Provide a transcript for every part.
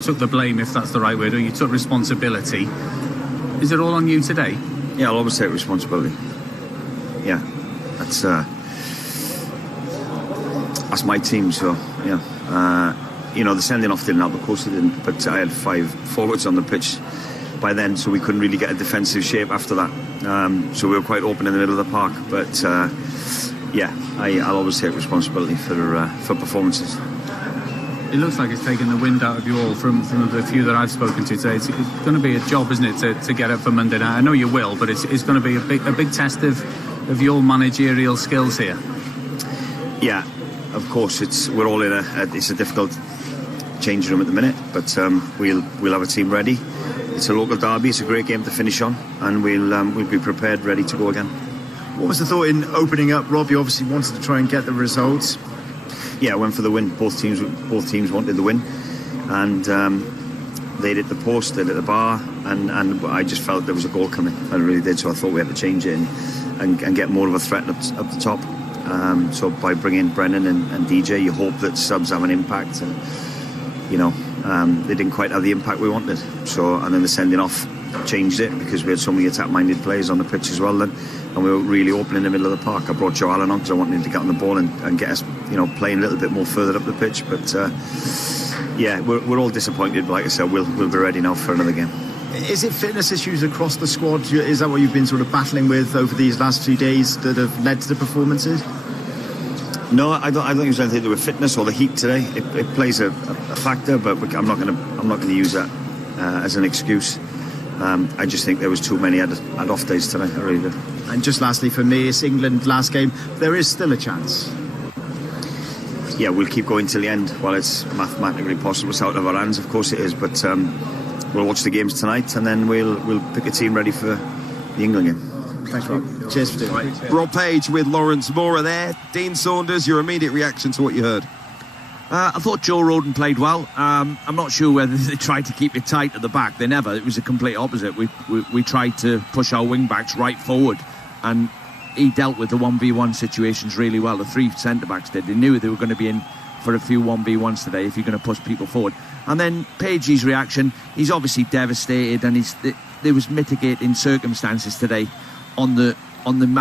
Took the blame, if that's the right word, or you took responsibility. Is it all on you today? Yeah, I'll always take responsibility. Yeah, that's my team, so yeah. The sending off didn't help, of course it didn't, but I had 5 forwards on the pitch by then, so we couldn't really get a defensive shape after that. So we were quite open in the middle of the park, but yeah, I'll always take responsibility for performances. It looks like it's taken the wind out of you all from the few that I've spoken to today. It's going to be a job, isn't it, to get up for Monday night? I know you will, but it's going to be a big test of your managerial skills here. Yeah, of course, we're all in it's a difficult changing room at the minute, but we'll have a team ready. It's a local derby, it's a great game to finish on, and we'll be prepared, ready to go again. What was the thought in opening up, Rob? You obviously wanted to try and get the results. Yeah, I went for the win. Both teams wanted the win, and they'd hit the post, they'd hit the bar, and I just felt there was a goal coming. I really did, so I thought we had to change it and get more of a threat up the top. So by bringing Brennan and DJ, you hope that subs have an impact, and they didn't quite have the impact we wanted. So, and then the sending off changed it because we had so many attack-minded players on the pitch as well then, and we were really open in the middle of the park. I brought Joe Allen on because I wanted him to get on the ball and get us, playing a little bit more further up the pitch. But yeah, we're all disappointed. But like I said, we'll be ready now for another game. Is it fitness issues across the squad? Is that what you've been sort of battling with over these last few days that have led to the performances? No, I don't think it was anything to do with fitness or the heat today. It plays a factor, but I'm not going to use that as an excuse. I just think there was too many had off days today. I really did. And just lastly for me, it's England last game. There is still a chance. Yeah, we'll keep going till the end. While it's mathematically possible, it's out of our hands. Of course it is, but we'll watch the games tonight, and then we'll pick a team ready for the England game. Thanks, Rob. Cheers for doing it. Rob Page with Lawrence Mora there. Dean Saunders, your immediate reaction to what you heard? I thought Joe Rodon played well. I'm not sure whether they tried to keep it tight at the back. They never. It was the complete opposite. We tried to push our wing-backs right forward, and he dealt with the 1v1 situations really well. The 3 centre-backs did. They knew they were going to be in for a few 1v1s today if you're going to push people forward. And then Page's reaction, he's obviously devastated, and there was mitigating circumstances today on the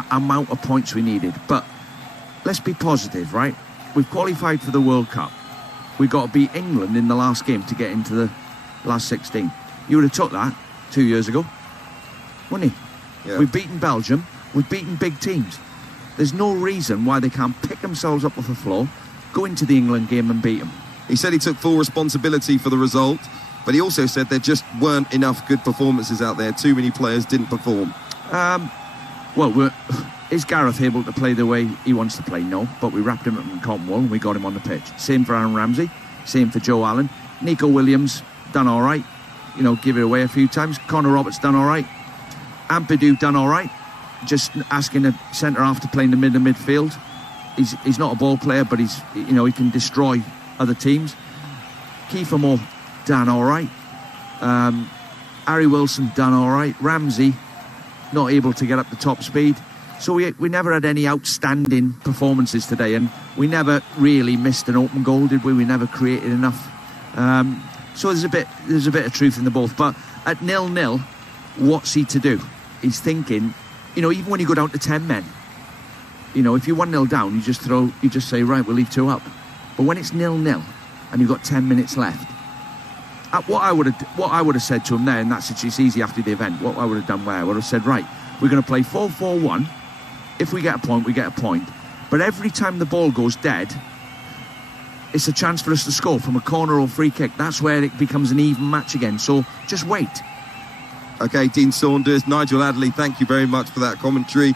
amount of points we needed. But let's be positive, right? We've qualified for the World Cup. We've got to beat England in the last game to get into the last 16. You would have took that 2 years ago, wouldn't you? Yeah. We've beaten Belgium. We've beaten big teams. There's no reason why they can't pick themselves up off the floor, go into the England game and beat them. He said he took full responsibility for the result, but he also said there just weren't enough good performances out there. Too many players didn't perform. Is Gareth able to play the way he wants to play? No, but we wrapped him up in cotton wool and we got him on the pitch. Same for Aaron Ramsey, same for Joe Allen. Nico Williams done all right, give it away a few times. Connor Roberts done all right. Ampadu done all right. Just asking a centre half to play in the midfield. He's not a ball player, but he can destroy other teams. Kiefer Moore done all right. Harry Wilson done all right. Ramsey not able to get up the top speed. So we never had any outstanding performances today, and we never really missed an open goal, did we? We never created enough. So there's a bit of truth in the both. But at 0-0, what's he to do? He's thinking, even when you go down to 10 men, if you're 1-0 down, you just say, right, we'll leave 2 up. But when it's 0-0 and you've got 10 minutes left, what I would have said to him there, and that's it's easy after the event. What I would have done I would have said, right, we're going to play 4-4-1. If we get a point, we get a point. But every time the ball goes dead, it's a chance for us to score from a corner or free kick. That's where it becomes an even match again. So just wait. OK, Dean Saunders, Nigel Adderley, thank you very much for that commentary.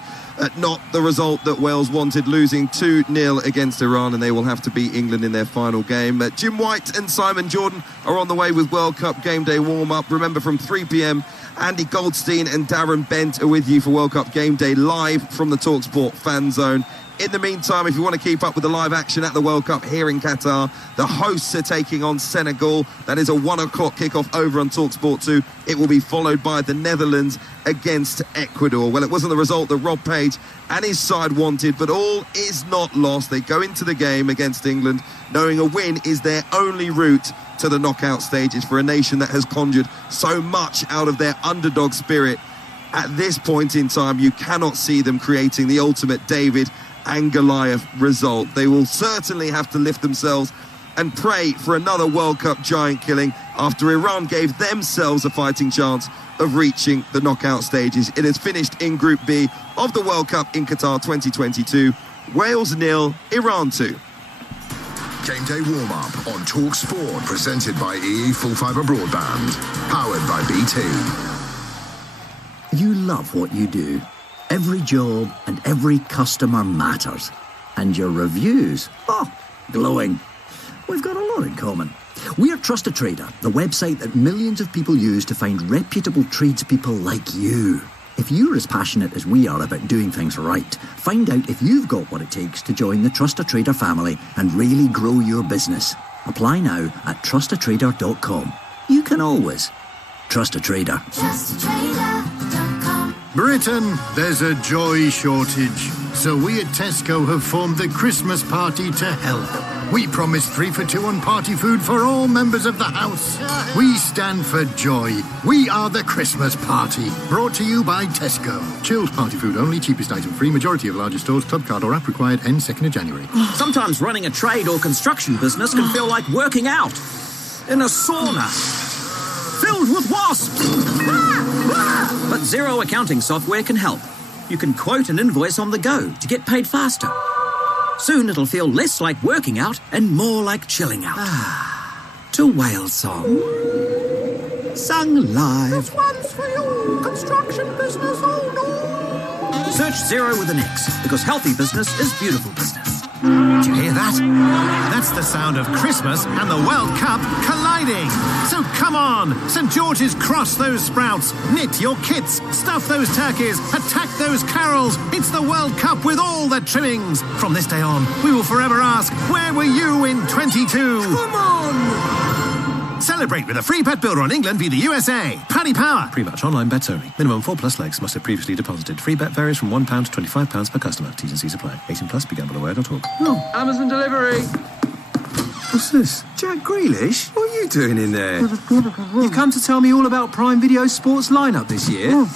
Not the result that Wales wanted, losing 2-0 against Iran, and they will have to beat England in their final game. Jim White and Simon Jordan are on the way with World Cup game day warm-up. Remember, from 3 p.m, Andy Goldstein and Darren Bent are with you for World Cup game day live from the TalkSport fan zone In the meantime, if you want to keep up with the live action at the World Cup here in Qatar, the hosts are taking on Senegal. That is a 1 o'clock kickoff over on TalkSport 2. It will be followed by the Netherlands against Ecuador. Well, it wasn't the result that Rob Page and his side wanted, but all is not lost. They go into the game against England knowing a win is their only route to the knockout stages for a nation that has conjured so much out of their underdog spirit. At this point in time, you cannot see them creating the ultimate David and Goliath result. They will certainly have to lift themselves and pray for another World Cup giant killing after Iran gave themselves a fighting chance of reaching the knockout stages. It has finished in Group B of the World Cup in Qatar 2022. Wales 0, Iran 2. Game day warm-up on Talk Sport, presented by EE Full Fibre Broadband, powered by BT. You love what you do. Every job and every customer matters. And your reviews, glowing. We've got a lot in common. We're Trust a Trader, the website that millions of people use to find reputable tradespeople like you. If you're as passionate as we are about doing things right, find out if you've got what it takes to join the Trust a Trader family and really grow your business. Apply now at trustatrader.com. You can always trust a trader. TrustATrader.com. Britain, there's a joy shortage. So we at Tesco have formed the Christmas Party to help. We promise 3 for 2 on party food for all members of the house. We stand for joy. We are the Christmas Party. Brought to you by Tesco. Chilled party food only, cheapest item free. Majority of larger stores, club card or app required. Ends 2nd of January. Sometimes running a trade or construction business can feel like working out in a sauna filled with wasps. But Xero accounting software can help. You can quote an invoice on the go to get paid faster. Soon it'll feel less like working out and more like chilling out. To whale song. Sung live. This one's for your construction business, oh no. Search Xero with an X, because healthy business is beautiful business. Did you hear that? That's the sound of Christmas and the World Cup colliding. So come on, St. George's cross those sprouts, knit your kits, stuff those turkeys, attack those carols. It's the World Cup with all the trimmings. From this day on, we will forever ask, where were you in 22? Come on! Celebrate with a free bet builder on England via the USA. Paddy Power. Pre-match online bets only. Minimum 4+ legs must have previously deposited. Free bet varies from £1 to £25 per customer. T's and C's apply. 18+. BeGambleAware.org. Oh, Amazon delivery. What's this? Jack Grealish? What are you doing in there? You've come to tell me all about Prime Video's sports lineup this year?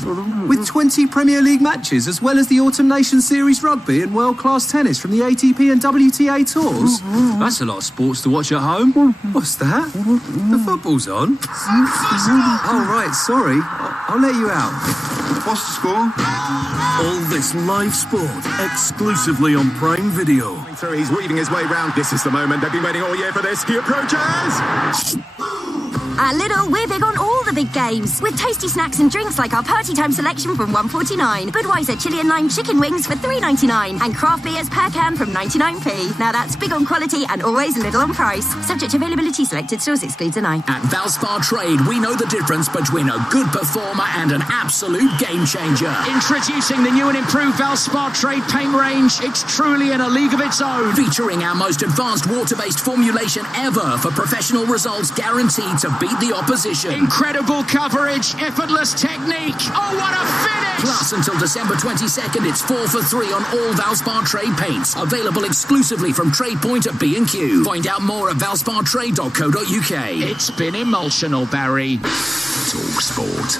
With 20 Premier League matches, as well as the Autumn Nations Series rugby and world-class tennis from the ATP and WTA tours? That's a lot of sports to watch at home. What's that? The football's on? Oh, right, sorry. I'll let you out. What's the score? All this live sport exclusively on Prime Video. He's weaving his way round. This is the moment. They've been waiting all year for this. He approaches. At Lidl, we're big on all the big games, with tasty snacks and drinks like our party time selection from $1.49, Budweiser chili and lime chicken wings for $3.99, and craft beers per can from 99p. Now that's big on quality and always Lidl on price. Subject to availability, selected stores, excludes an eye. At Valspar Trade, we know the difference between a good performer and an absolute game changer. Introducing the new and improved Valspar Trade paint range. It's truly in a league of its own. Featuring our most advanced water-based formulation ever for professional results guaranteed to beat the opposition. Incredible coverage, effortless technique. Oh, what a finish! Plus, until December 22nd, it's 4 for 3 on all Valspar Trade paints. Available exclusively from Trade Point at B&Q. Find out more at valspartrade.co.uk. It's been emulsional, Barry. Talk Sport.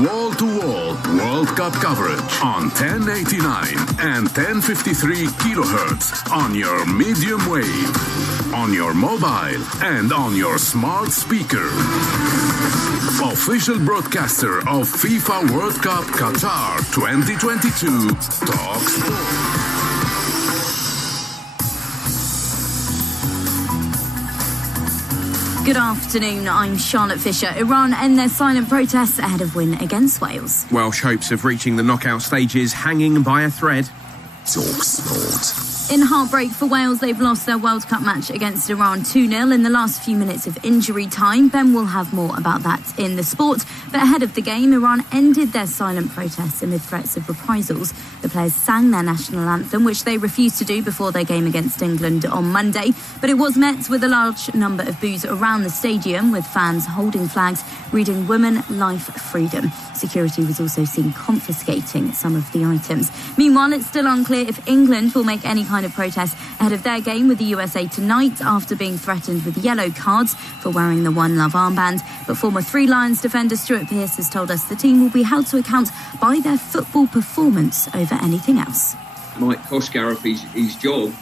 Wall-to-wall World Cup coverage on 1089 and 1053 kilohertz on your medium wave, on your mobile and on your smart speaker. Official broadcaster of FIFA World Cup Qatar 2022, Talk Sport. Good afternoon, I'm Charlotte Fisher. Iran end their silent protests ahead of win against Wales. Welsh hopes of reaching the knockout stages hanging by a thread. Talk Sport. In heartbreak for Wales, they've lost their World Cup match against Iran 2-0 in the last few minutes of injury time. Ben will have more about that in the sport. But ahead of the game, Iran ended their silent protests amid threats of reprisals. The players sang their national anthem, which they refused to do before their game against England on Monday. But it was met with a large number of boos around the stadium, with fans holding flags reading "Women, Life, Freedom." Security was also seen confiscating some of the items. Meanwhile, it's still unclear if England will make any kind of protest ahead of their game with the USA tonight after being threatened with yellow cards for wearing the One Love armband. But former Three Lions defender Stuart Pearce has told us the team will be held to account by their football performance over anything else. Might cost Gareth his job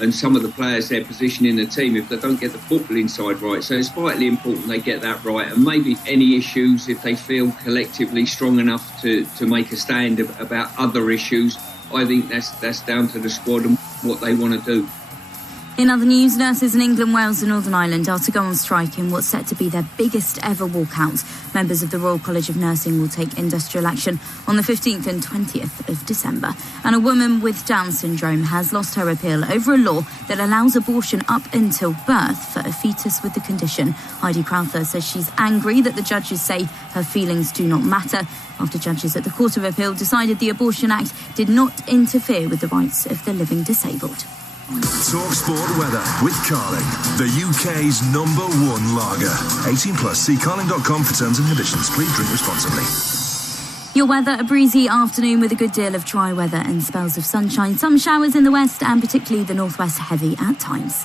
and some of the players their position in the team if they don't get the footballing side right. So it's vitally important they get that right, and maybe any issues, if they feel collectively strong enough to make a stand about other issues, I think that's down to the squad and what they want to do. In other news, nurses in England, Wales and Northern Ireland are to go on strike in what's set to be their biggest ever walkout. Members of the Royal College of Nursing will take industrial action on the 15th and 20th of December. And a woman with Down syndrome has lost her appeal over a law that allows abortion up until birth for a fetus with the condition. Heidi Crowther says she's angry that the judges say her feelings do not matter, after judges at the Court of Appeal decided the Abortion Act did not interfere with the rights of the living disabled. Talk Sport weather with Carling, the UK's #1 lager. 18 plus. See carling.com for terms and conditions. Please drink responsibly. Your weather, a breezy afternoon with a good deal of dry weather and spells of sunshine. Some showers in the west and particularly the northwest heavy at times.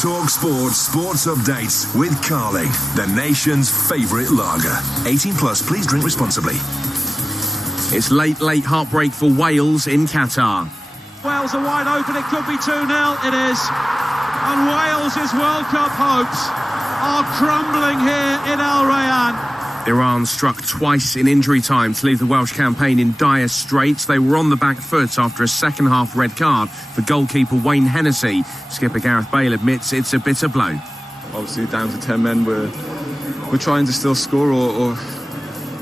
Talk Sport sports updates with Carling, the nation's favourite lager. 18 plus. Please drink responsibly. It's late heartbreak for Wales in Qatar. Wales are wide open, it could be 2-0, it is. And Wales's World Cup hopes are crumbling here in Al Rayyan. Iran struck twice in injury time to leave the Welsh campaign in dire straits. They were on the back foot after a second-half red card for goalkeeper Wayne Hennessy. Skipper Gareth Bale admits it's a bitter blow. Obviously, down to 10 men, we're trying to still score or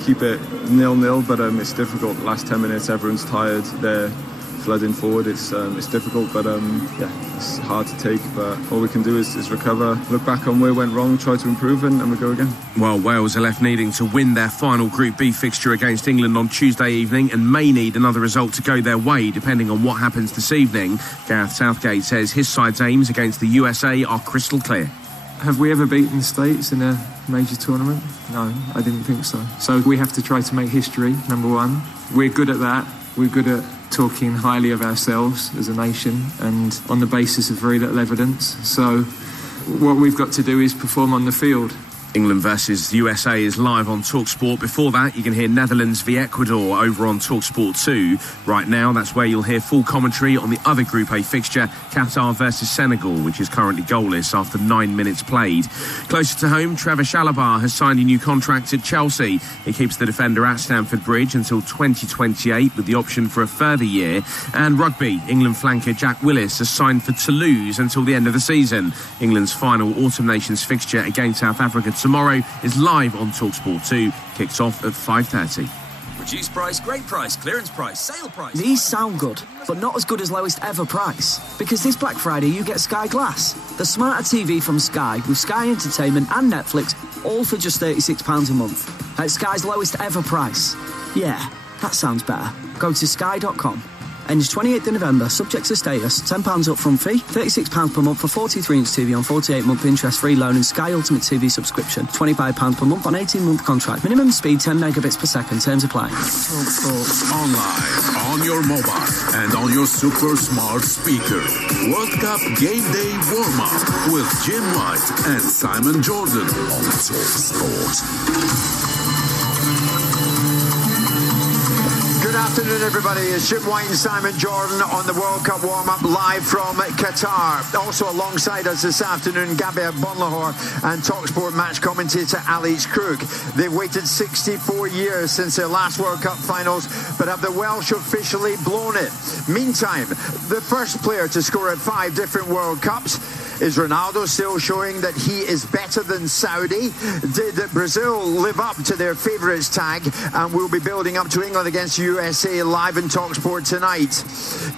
keep it 0-0, but it's difficult. The last 10 minutes, everyone's tired. They're flooding forward. It's difficult, but it's hard to take. But all we can do is recover, look back on where went wrong, try to improve, and we go again. Well, Wales are left needing to win their final Group B fixture against England on Tuesday evening and may need another result to go their way, depending on what happens this evening. Gareth Southgate says his side's aims against the USA are crystal clear. Have we ever beaten the States in a major tournament? No, I didn't think so. So we have to try to make history, number one. We're good at that. We're good at talking highly of ourselves as a nation and on the basis of very little evidence. So what we've got to do is perform on the field. England versus USA is live on TalkSport. Before that, you can hear Netherlands v Ecuador over on TalkSport 2. Right now, that's where you'll hear full commentary on the other Group A fixture, Qatar versus Senegal, which is currently goalless after 9 minutes played. Closer to home, Trevor Chalobah has signed a new contract at Chelsea. He keeps the defender at Stamford Bridge until 2028 with the option for a further year. And rugby, England flanker Jack Willis has signed for Toulouse until the end of the season. England's final Autumn Nations fixture against South Africa tomorrow is live on TalkSport 2. Kicks off at 5:30. Reduced price, great price, clearance price, sale price. These sound good, but not as good as lowest ever price. Because this Black Friday you get Sky Glass, the smarter TV from Sky with Sky Entertainment and Netflix, all for just £36 a month. At Sky's lowest ever price. Yeah, that sounds better. Go to sky.com. Ends 28th of November, subject to status, £10 upfront fee, £36 per month for 43-inch TV on 48-month interest-free loan and Sky Ultimate TV subscription, £25 per month on 18-month contract. Minimum speed 10 megabits per second, terms apply. Online, on your mobile, and on your super smart speaker. World Cup Game Day Warm-Up with Jim White and Simon Jordan on TalkSport. Good afternoon, everybody. It's Jim White and Simon Jordan on the World Cup warm-up live from Qatar. Also alongside us this afternoon, Gabia Bonlahor and TalkSport match commentator Alex Crook. They've waited 64 years since their last World Cup finals, but have the Welsh officially blown it? Meantime, the first player to score at 5 different World Cups Is Ronaldo still showing that he is better than Saudi? Did Brazil live up to their favourites tag? And we'll be building up to England against USA live in TalkSport tonight.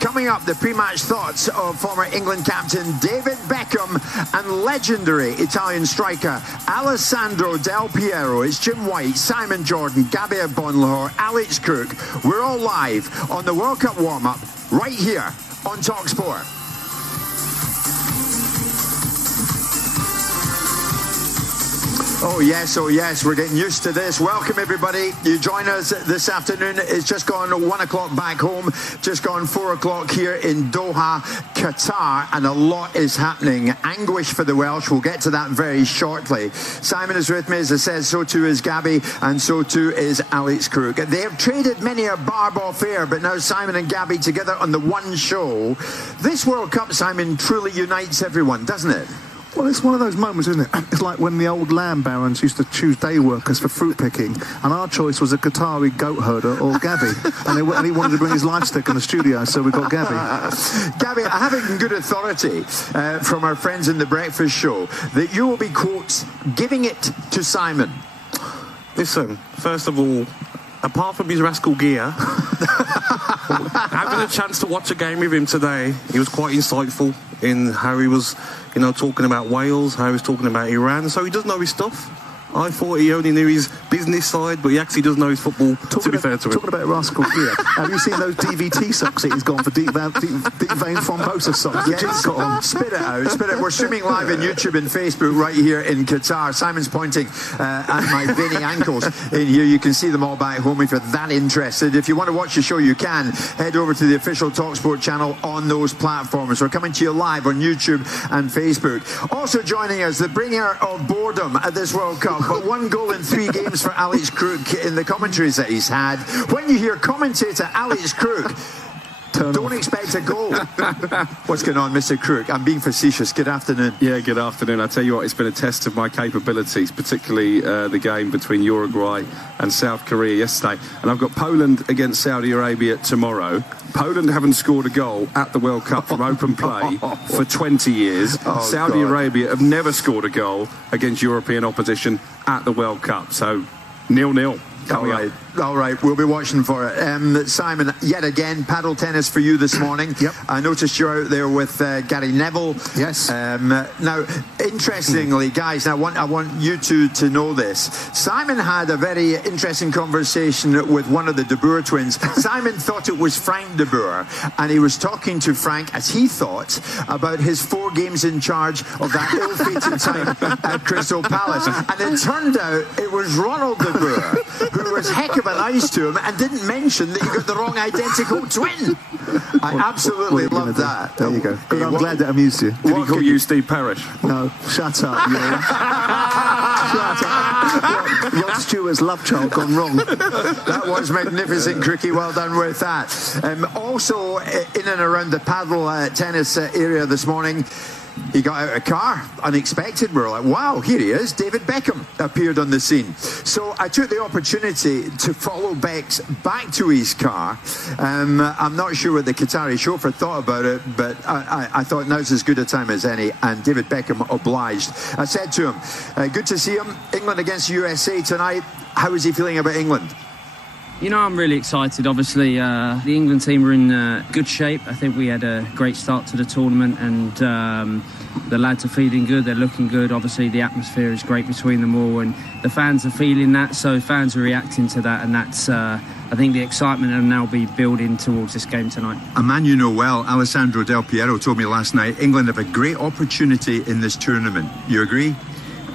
Coming up, the pre-match thoughts of former England captain David Beckham and legendary Italian striker Alessandro Del Piero. It's Jim White, Simon Jordan, Gabby Bonlahor, Alex Crook. We're all live on the World Cup warm-up right here on TalkSport. Oh yes, we're getting used to this. Welcome everybody. You join us this afternoon. It's just gone 1 o'clock back home, just gone 4 o'clock here in Doha, Qatar, and a lot is happening. Anguish for the Welsh. We'll get to that very shortly. Simon is with me, as I said, so too is Gabby, and so too is Alex Crook. They have traded many a barb off air, but now Simon and Gabby together on the one show. This World Cup, Simon, truly unites everyone, doesn't it? Well, it's one of those moments, isn't it? It's like when the old land barons used to choose day workers for fruit picking, and our choice was a Qatari goat herder or Gabby. and he wanted to bring his live stick in the studio, so we got Gabby. Gabby, I have it in good authority from our friends in the Breakfast Show that you will be, quote, giving it to Simon. Listen, first of all, apart from his rascal gear, having a chance to watch a game with him today, he was quite insightful in how he was, talking about Wales, how he was talking about Iran. So he does know his stuff. I thought he only knew his business side, but he actually does know his football, to be fair to him. Talking about rascal gear, have you seen those DVT socks that he's gone for, deep vein thrombosis socks? Yes, spit it out, spit it. We're streaming live on YouTube and Facebook right here in Qatar. Simon's pointing at my veiny ankles in here. You can see them all back home if you're that interested. If you want to watch the show, you can. Head over to the official TalkSport channel on those platforms. We're coming to you live on YouTube and Facebook. Also joining us, the bringer of boredom at this World Cup, but 1 goal in 3 games for Alex Crook in the commentaries that he's had. When you hear commentator Alex Crook, don't expect a goal. What's going on, Mr. Crook? I'm being facetious. Good afternoon. Yeah, good afternoon. I tell you what, it's been a test of my capabilities, particularly the game between Uruguay and South Korea yesterday. And I've got Poland against Saudi Arabia tomorrow. Poland haven't scored a goal at the World Cup from open play for 20 years. Saudi Arabia have never scored a goal against European opposition at the World Cup. So 0-0. All right, we'll be watching for it. Simon, yet again, paddle tennis for you this morning. Yep. I noticed you're out there with Gary Neville. Yes. Now, interestingly, guys, I want you two to know this. Simon had a very interesting conversation with one of the De Boer twins. Simon thought it was Frank De Boer, and he was talking to Frank, as he thought, about his 4 games in charge of that ill-fated time at Crystal Palace. And it turned out it was Ronald De Boer, who was heck of a nice to him and didn't mention that you got the wrong identical twin. I absolutely love that. There you go. But I'm glad that amused you. Did he call you Steve Parrish? No, shut up, you. Shut up. Rod Stewart's love child gone wrong. That was magnificent, Crookie. Well done with that. Also, in and around the paddle tennis area this morning, he got out of a car, unexpected. We're like, wow, here he is. David Beckham appeared on the scene. So I took the opportunity to follow Bex back to his car. I'm not sure what the Qatari chauffeur thought about it, but I thought now's as good a time as any, and David Beckham obliged. I said to him, good to see him. England against USA tonight. How is he feeling about England? I'm really excited. Obviously, the England team are in good shape. I think we had a great start to the tournament, and the lads are feeling good. They're looking good. Obviously, the atmosphere is great between them all, and the fans are feeling that. So fans are reacting to that, and that's, I think, the excitement will now be building towards this game tonight. A man you know well, Alessandro Del Piero, told me last night, England have a great opportunity in this tournament. You agree?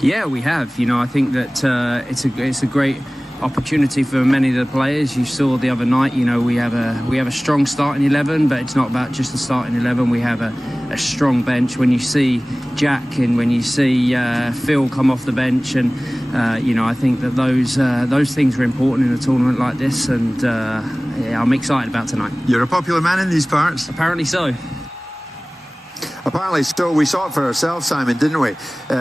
Yeah, we have. I think that it's a great opportunity for many of the players. You saw the other night, we have a strong starting 11, but it's not about just the starting 11. We have a strong bench. When you see Jack and when you see Phil come off the bench, and I think that those things are important in a tournament like this, and I'm excited about tonight. You're a popular man in these parts. Apparently so. Apparently so. We saw it for ourselves, Simon, didn't we?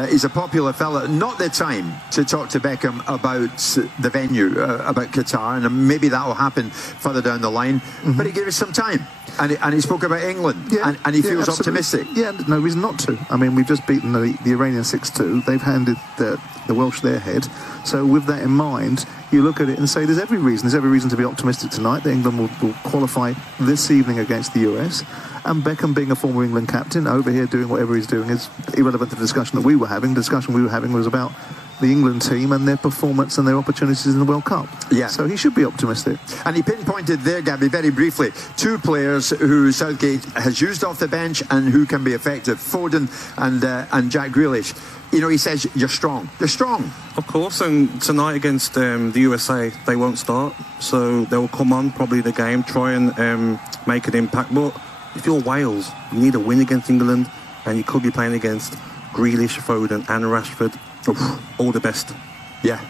He's a popular fella. Not the time to talk to Beckham about the venue, about Qatar, and maybe that will happen further down the line. But he gave us some time. And he spoke about England, and he feels optimistic. Yeah, no reason not to. I mean, we've just beaten the Iranian 6-2. They've handed the Welsh their head. So with that in mind, you look at it and say there's every reason to be optimistic tonight that England will qualify this evening against the US. And Beckham, being a former England captain, over here doing whatever he's doing is irrelevant to the discussion that we were having. The discussion we were having was about the England team and their performance and their opportunities in the World Cup. Yeah. So he should be optimistic. And he pinpointed there, Gabby, very briefly, 2 players who Southgate has used off the bench and who can be effective, Foden and Jack Grealish. You know, he says, you're strong. They're strong. Of course, and tonight against the USA, they won't start. So they will come on, probably the game, try and make an impact. But if you're Wales, you need a win against England, and you could be playing against Grealish, Foden and Rashford. All the best. Yeah.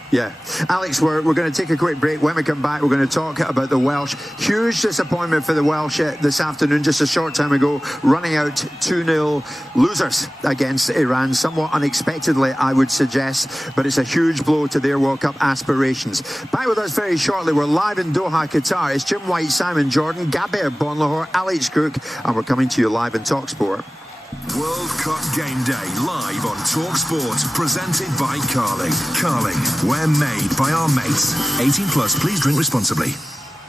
Alex, we're going to take a quick break. When we come back, we're going to talk about the Welsh. Huge disappointment for the Welsh this afternoon, just a short time ago, running out 2-0 losers against Iran. Somewhat unexpectedly, I would suggest, but it's a huge blow to their World Cup aspirations. Back with us very shortly. We're live in Doha, Qatar. It's Jim White, Simon Jordan, Gaber Bonlahor, Alex Cook, and we're coming to you live in TalkSport. World Cup Game Day live on TalkSport, presented by Carling. Carling, we're made by our mates. 18 plus, please drink responsibly.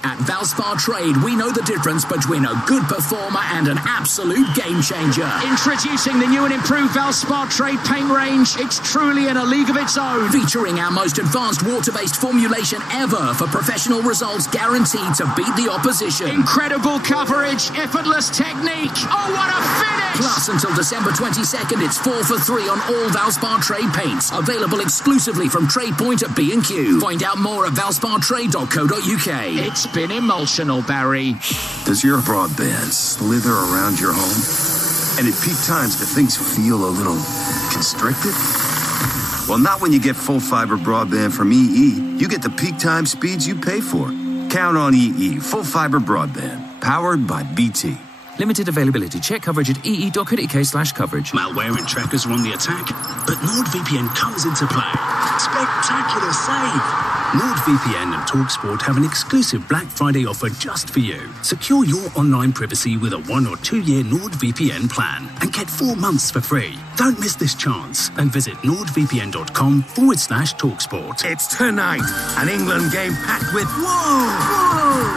At Valspar Trade, we know the difference between a good performer and an absolute game changer. Introducing the new and improved Valspar Trade paint range. It's truly in a league of its own. Featuring our most advanced water-based formulation ever for professional results guaranteed to beat the opposition. Incredible coverage, effortless technique. Oh, what a finish! Plus, until December 22nd, it's 4 for 3 on all Valspar Trade paints. Available exclusively from TradePoint at B&Q. Find out more at valspartrade.co.uk. It's been emotional, Barry. Does your broadband slither around your home? And at peak times, do things feel a little constricted? Well, not when you get full fiber broadband from EE. You get the peak time speeds you pay for. Count on EE, full fiber broadband, powered by BT. Limited availability. Check coverage at ee.co.uk/coverage. Malware and trackers are on the attack, but NordVPN comes into play. Spectacular save! NordVPN and TalkSport have an exclusive Black Friday offer just for you. Secure your online privacy with a 1 or 2 year NordVPN plan and get 4 months for free. Don't miss this chance and visit nordvpn.com/TalkSport. It's tonight, an England game packed with whoa!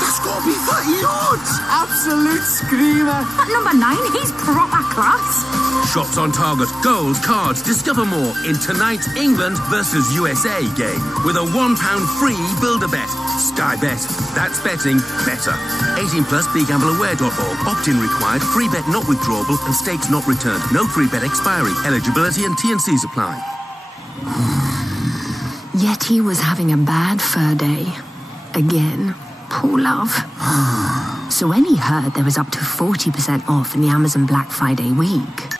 That's got to be 30 yards! Absolute screamer. At number 9, he's proper class. Shots on target, goals, cards. Discover more in tonight's England versus USA game with a £1 free Build-A-Bet. Sky Bet. That's betting better. 18 plus, begambleaware.org. Opt-in required. Free bet not withdrawable and stakes not returned. No free bet expiry. Eligibility and T&Cs apply. Yet he was having a bad fur day. Again. Poor love. So when he heard there was up to 40% off in the Amazon Black Friday week...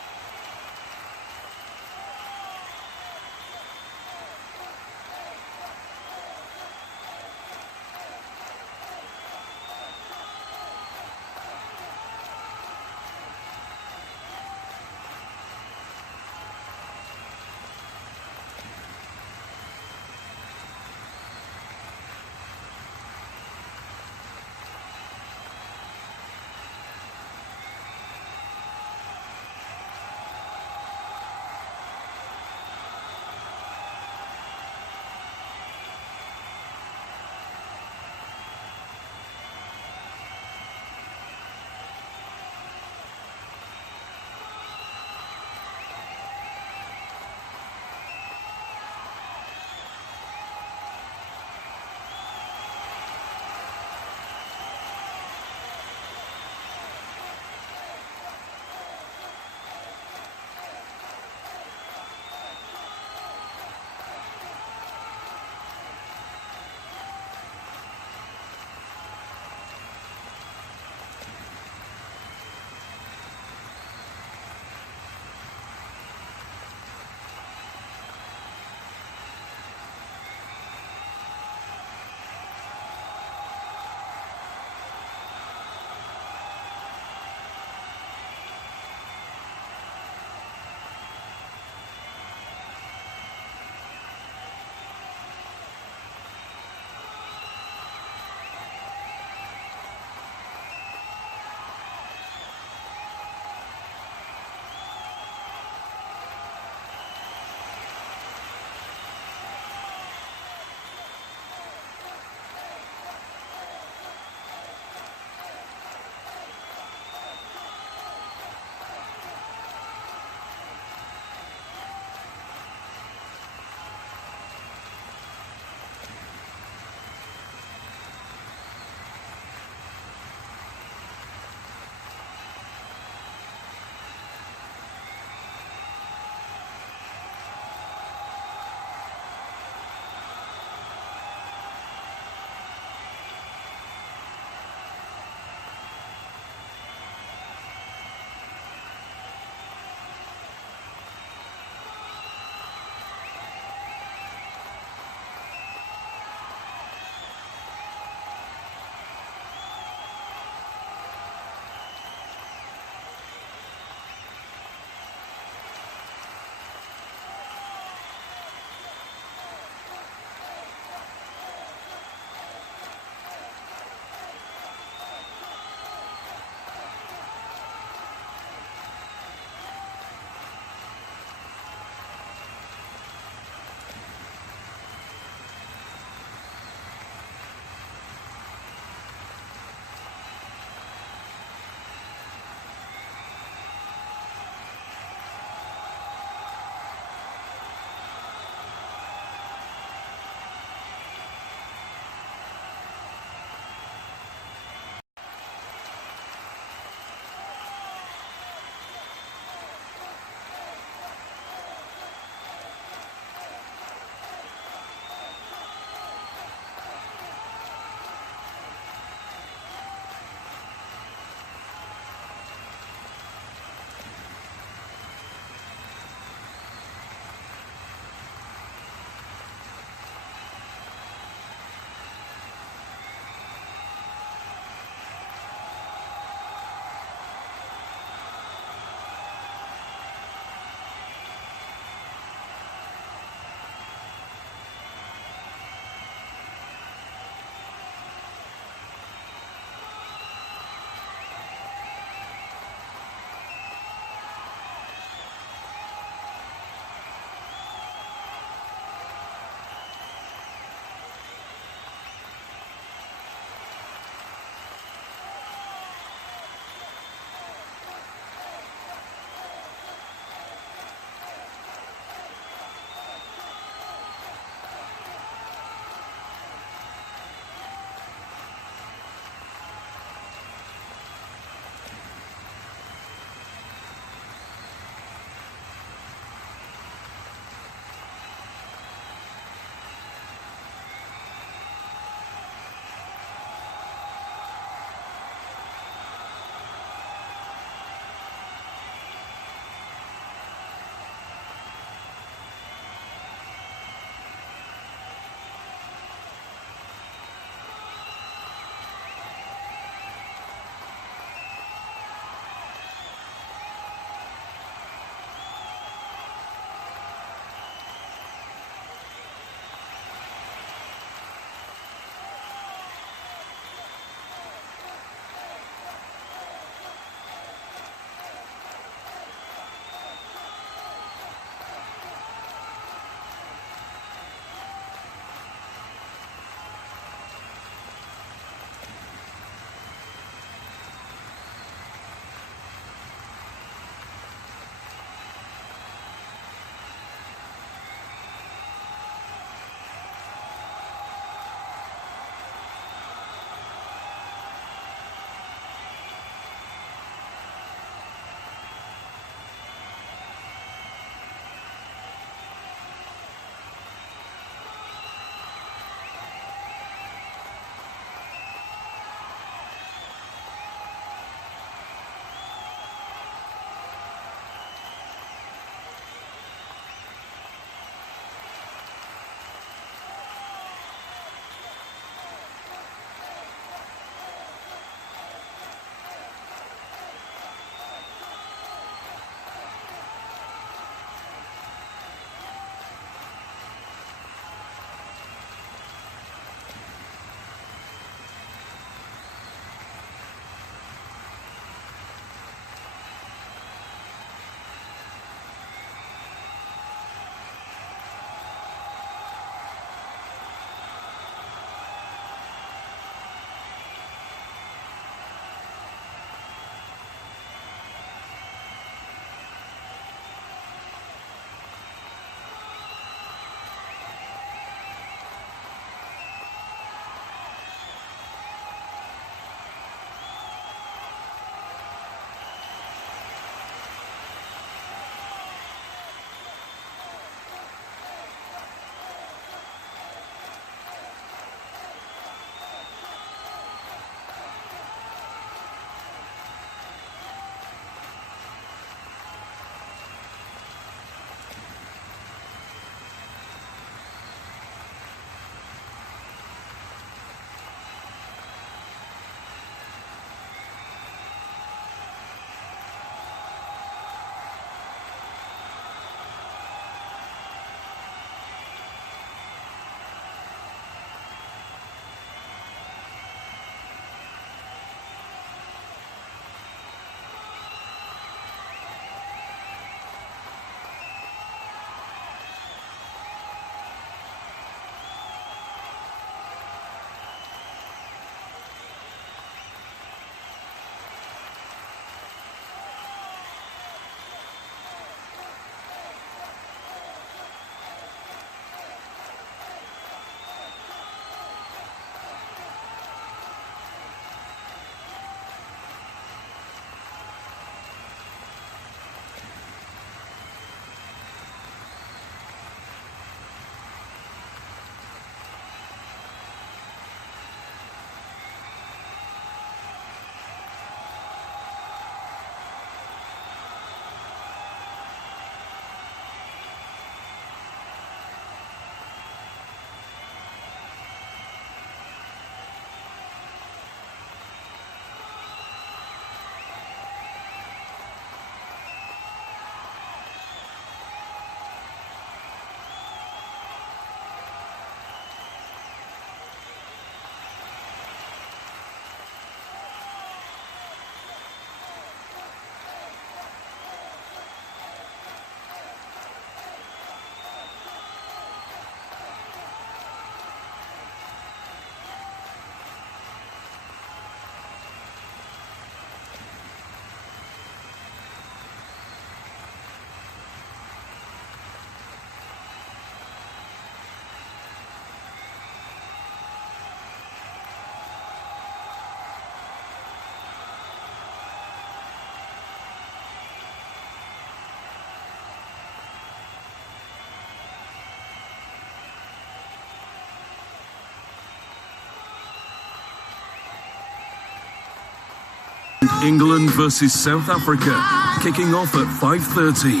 England versus South Africa, kicking off at 5:30.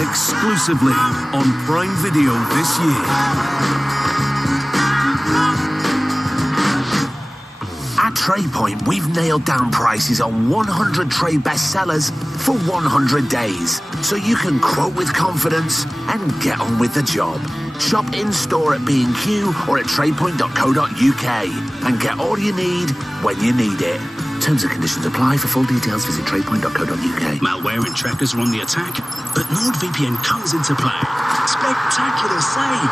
Exclusively on Prime Video this year. At TradePoint, we've nailed down prices on 100 trade bestsellers for 100 days, so you can quote with confidence and get on with the job. Shop in-store at B&Q or at tradepoint.co.uk and get all you need when you need it. Terms and conditions apply. For full details, visit tradepoint.co.uk. Malware and trackers are on the attack, but NordVPN comes into play. Spectacular save!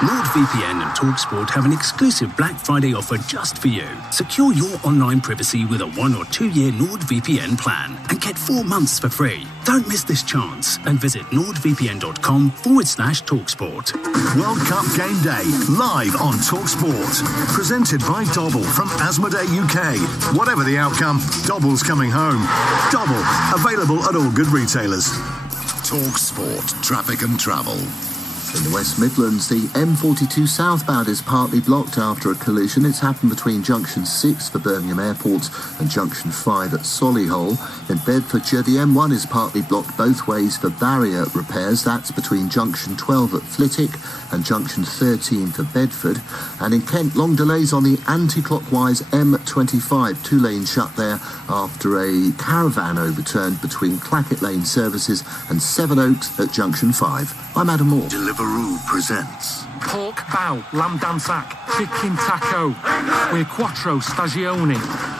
NordVPN and TalkSport have an exclusive Black Friday offer just for you. Secure your online privacy with a 1 or 2 year NordVPN plan and get 4 months for free. Don't miss this chance and visit nordvpn.com/TalkSport. World Cup Game Day, live on TalkSport. Presented by Dobble from Asmodee UK. Whatever the outcome, Dobble's coming home. Dobble, available at all good retailers. TalkSport, traffic and travel. In the West Midlands, the M42 southbound is partly blocked after a collision. It's happened between Junction 6 for Birmingham Airport and Junction 5 at Solihull. In Bedfordshire, the M1 is partly blocked both ways for barrier repairs. That's between Junction 12 at Flitwick and Junction 13 for Bedford. And in Kent, long delays on the anti-clockwise M25. 2 lanes shut there after a caravan overturned between Clackett Lane services and Sevenoaks at Junction 5. I'm Adam Moore. Deliveroo presents pork bow, lamb dansac, chicken taco. We're quattro stagioni.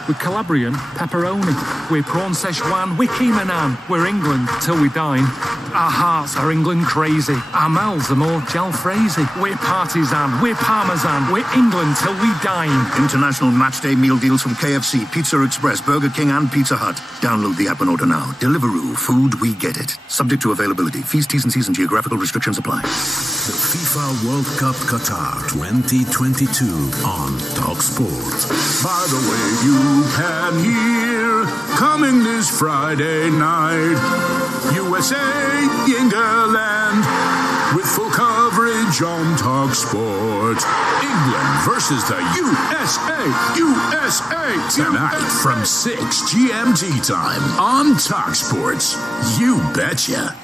We're Calabrian pepperoni. We're prawn Szechuan, we're keema naan. We're England till we dine. Our hearts are England crazy. Our mouths are more jalfrezi. We're partisan, we're parmesan. We're England till we dine. International matchday meal deals from KFC, Pizza Express, Burger King and Pizza Hut. Download the app and order now. Deliveroo, food, we get it. Subject to availability. Fees, T's and C's and geographical restrictions apply. The FIFA World Cup Qatar 2022 on TalkSport. By the way, you can hear coming this Friday night, USA, England, with full coverage on TalkSport. England versus the USA tonight from 6 GMT time on TalkSport. You betcha.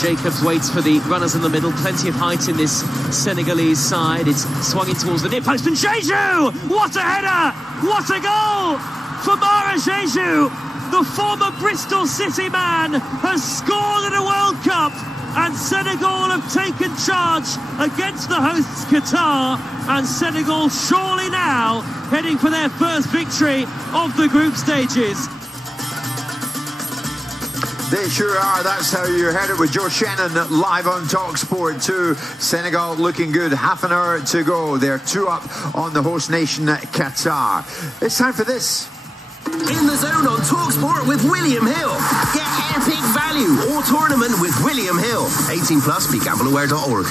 Jacobs waits for the runners in the middle. Plenty of height in this Senegalese side. It's swung in towards the near post. And Jeju! What a header! What a goal! Famara Jeju, the former Bristol City man, has scored in a World Cup. And Senegal have taken charge against the hosts Qatar. And Senegal surely now heading for their first victory of the group stages. They sure are. That's how you heard it with Joe Shannon live on TalkSport 2. Senegal looking good. Half an hour to go. They're 2 up on the host nation, Qatar. It's time for this. In the Zone on TalkSport with William Hill. Get epic value all tournament with William Hill. 18 plus, begambleaware.org.